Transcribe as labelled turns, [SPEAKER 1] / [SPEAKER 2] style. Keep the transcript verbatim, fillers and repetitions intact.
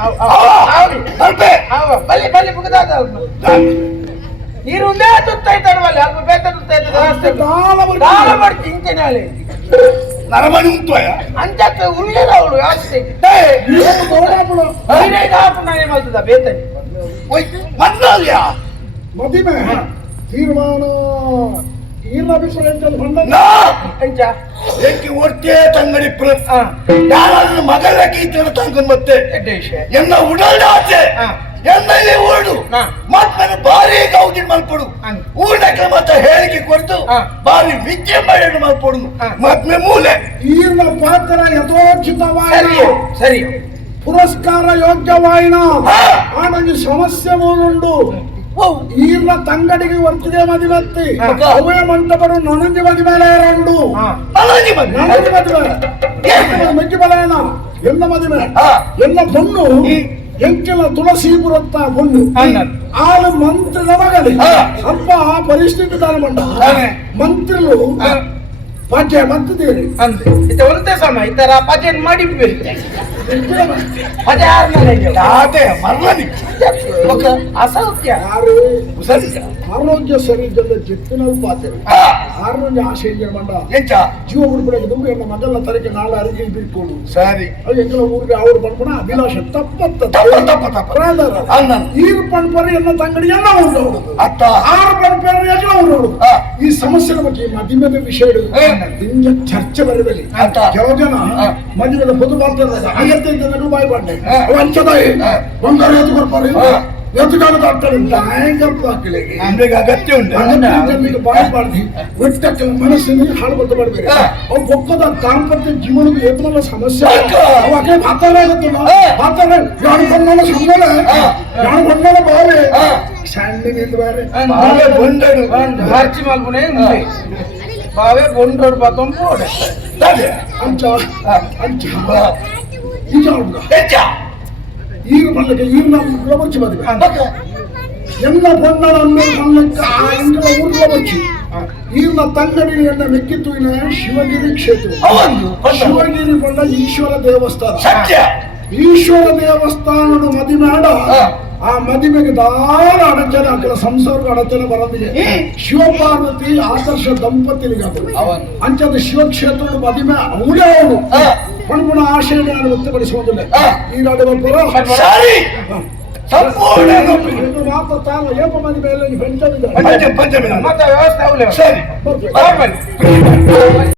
[SPEAKER 1] ಬಲ್ಲಿ ಬಲ್ಲಿ ಮುಗಿದಾದ ನೀರು ಒಂದೇ ತುತ್ತಾಯ್ತಾರ ಅಲ್ಲಿ ಅಲ್ಪ ಬೇತ ತುತ್ತಾಯ್ತದ ಮಾಡ್ತಿ ಇಂತೇನೆ ಅಲ್ಲಿ
[SPEAKER 2] ನರಮಣಿ ಉಂಟೋಯ
[SPEAKER 1] ಅಂಚಕ್ಕ ಉಳ್ಳೇದ ಅವಳು ಯಾಕೆ ಹದಿನೈದು ಆಟು ನಾನೇ ಮಾಡ್ತದ ಬೇತನಿ
[SPEAKER 2] ಮಂದಲ್ಯ
[SPEAKER 3] ಮದಿಮೆ ತೀರ್ಮಾನ ಈರ್ನ ಅಭಿಪ್ರಾಯ
[SPEAKER 1] ಅಂಚ
[SPEAKER 2] ಏಕೆ ಒಟ್ಟೆ ತಂಗಡಿ ಯಾರಾದ್ರೂ ಮಗಲಕ್ಕೆ ಇತ್ತು ತಂಗನ್ ಮತ್ತೆ ಎನ್ನ ಉಡಲ್ಡ ಆಚೆ ಎನ್ನಲ್ಲಿ ಓಡು ಮತ್ತೆ ಭಾರಿ ಗೌಜಿನ್ ಮಲ್ಪಡು ಊರ್ನಕ್ಕೆ ಮತ್ತೆ ಹೇಳಿಕೆ ಕೊಡ್ತು ಭಾರಿ ವಿಜೃಂಭಣೆ ಮಲ್ಪಡು ಮತ್ತೆ ಮೂಲೆ
[SPEAKER 3] ಈರ್ನ ಪಾತ್ರ ಯಥೋಚಿತವಾಯಿನ
[SPEAKER 1] ಸರಿ
[SPEAKER 3] ಪುರಸ್ಕಾರ ಯೋಗ್ಯವಾಯಿನ ಆನಂಗೆ ಸಮಸ್ಯೆ ಮೂರುಂಡು ಈರ್ನ ತಂಗಡಿಗೆ ವರ್ತಿಗೆ ಮದಿವತ್ತಿ ಅವೇ ಮಂಟಪಡು ನನಂಜಿ ಮದಿಮೇಲೆ ಎರಡು ನನಂಜಿ ಮದಿಮೆ ಮೆಜ್ಜಿ ಬಲೆಯನ ಎನ್ನ ಮದಿಮೆ ಎನ್ನ பொண்ணு ಎಂಕೆಲ ತುಳಸೀಪುರತ್ತ பொண்ணு ఆలు మంత్రుల మగలి అప్ప పరిస్థితి దానమంట మంత్రులు ಪಜೆ ಮತ್ತಿದ್ದೀರಿ
[SPEAKER 1] ಅಂದೆ ಇತ ಒಂದೇ ಸಮ ಇತರ ಪಜೆ ಮಾಡಿ ಪಜೆ
[SPEAKER 2] ಯಾತೆ ಮರ್ಲನಿ
[SPEAKER 1] ఒక ಅಸೌಖ್ಯ
[SPEAKER 3] ಯಾರು ಆರೋಗ್ಯ ಸರಿ ಇದ್ದಲ್ಲ ಜಿತ್ತಿನವು ಪಾತ್ರೆ ಆರು నుంచి ಆಶಯ ಮಂಡ
[SPEAKER 2] ಎಂಚ
[SPEAKER 3] ಜೀವ ಉಡುಪಡೆಗೆ ದುಂಬು ಎನ್ನ ಮಗಲ ತರಕ್ಕೆ ನಾಳೆ ಅರಿಕೆ ಬಿಟ್ಕೊಡು
[SPEAKER 2] ಸರಿ
[SPEAKER 3] ಅದು ಎಂಕಲ ಊರಿಗೆ ಅವ್ರು ಬಂದ್ಬಿಡ ಅಭಿಲಾಷ ತಪ್ಪತ್ತ
[SPEAKER 2] ತಪ್ಪ ತಪ್ಪ ತಪ್ಪ ಅನ್ನ
[SPEAKER 3] ಈರು ಪಣ್ಪರಿ ಎನ್ನ ತಂಗಡಿ ಎಲ್ಲ ಊರು
[SPEAKER 2] ಅತ್ತ
[SPEAKER 3] ಆರು ಪಣ್ಪರಿ ಎಲ್ಲ ಊರು ಈ ಸಮಸ್ಯೆ ಬಗ್ಗೆ ಮದಿಮೆದ ವಿಷಯ ಹಿಂಗೆ ಚರ್ಚೆ ಬರಬೇಡಿ ಕೆಲವು ಜನ ಮದುವೆದ పొద్దు ಮಾಡ್ತಾರೆ ಅಗತ್ಯ ಅಂತ ಬಾಯಿ ಪಡ್ಡೆ ಅಂಚದಾಯಿ ಬಂಗಾರ ಎತ್ತು ಕೊಡ್ತಾರೆ ಎತ್ತುಗಾಲ ಆಗ್ತಾರೆ ಭಯಂಕರ ಹಾಕಿಲಿಗೆ
[SPEAKER 2] ನಮ್ಗೆ ಅಗತ್ಯ ಉಂಟು
[SPEAKER 3] ಬಾಯಿ ಪಾಡ್ದಿ ಒಟ್ಟಕ್ಕೆ ಮನಸ್ಸಿನ ಹಾಳು ಬದ್ಧ ಮಾಡಬೇಡಿ ಅವು ಬೊಕ್ಕದ ದಾಂಪತ್ಯ ಜೀವನದ ಏತನ ಸಮಸ್ಯೆ ಅವಾಗೆ ಮಾತಾಡೋದು ಮಾತಾಡ ಯಾರು ಬಂದ ಸಂಬಳ ಯಾರು ಬಂದ ಬಾವೆ ಸ್ಯಾಂಡಿಂಗ್ ಇದ್ದು ಬೇರೆ
[SPEAKER 2] ಬಾವೆ ಬಂಡರು
[SPEAKER 1] ಮಾರ್ಚಿ ಮಾಲ್ಪುನೆ ಬಾವೆ ಬಂಡೋಡು ಬಾತೊಂದು ನೋಡೆ
[SPEAKER 3] ಅಂಚ ಅಂಚ ನಿಜ
[SPEAKER 2] ಹೆಚ್ಚ
[SPEAKER 3] ಈರು ಬಣ್ಣಕ್ಕೆ ಈರಿನ ಕುಲಬಚ್ಚಿ ಮದುವೆ ಎಲ್ಲ ಬಣ್ಣವನ್ನು ಬಣ್ಣಕ್ಕ ಆ ಇಂಗಳ ಊರ್ಲ ಬಚ್ಚಿ ಈರಿನ ತಂಗಡಿ ಎನ್ನ ಮೆಕ್ಕಿತ್ತುವಿನ ಶಿವಗಿರಿ ಕ್ಷೇತ್ರ ಶಿವಗಿರಿ ಬಣ್ಣ ಈಶ್ವರ ದೇವಸ್ಥಾನ
[SPEAKER 2] ಸತ್ಯ
[SPEAKER 3] ಈಶ್ವರ ದೇವಸ್ಥಾನದ ಮದಿಮಾಡ ಆ ಮದಿಮೆಗೆ ದಾರ ಅಡಚಣೆ ಅಕ್ಕಲ ಸಂಸಾರದ ಅಡಚಣೆ ಬರೋದಿಗೆ ಶಿವಪಾರ್ವತಿ ಆದರ್ಶ ದಂಪತಿಗಳಿಗೆ ಅಂಚದ ಶಿವಕ್ಷೇತ್ರದ ಮದಿಮೆ ಅವಳೇ ಅವಳು ಪಣ್ಪುಣ ಆಶಯಗಳನ್ನು ವ್ಯಕ್ತಪಡಿಸುವುದಿಲ್ಲ ಈ ನಾಡು ಬರ್ಬರ
[SPEAKER 2] ಸಂಪೂರ್ಣ
[SPEAKER 3] ಮಾತ್ರ ತಾನು ಏಪ ಮದಿಮೆ ಎಲ್ಲ ಪಂಚಮಿದ
[SPEAKER 2] ಪಂಚಮಿದ
[SPEAKER 1] ಮತ್ತೆ ವ್ಯವಸ್ಥೆ
[SPEAKER 2] ಸರಿ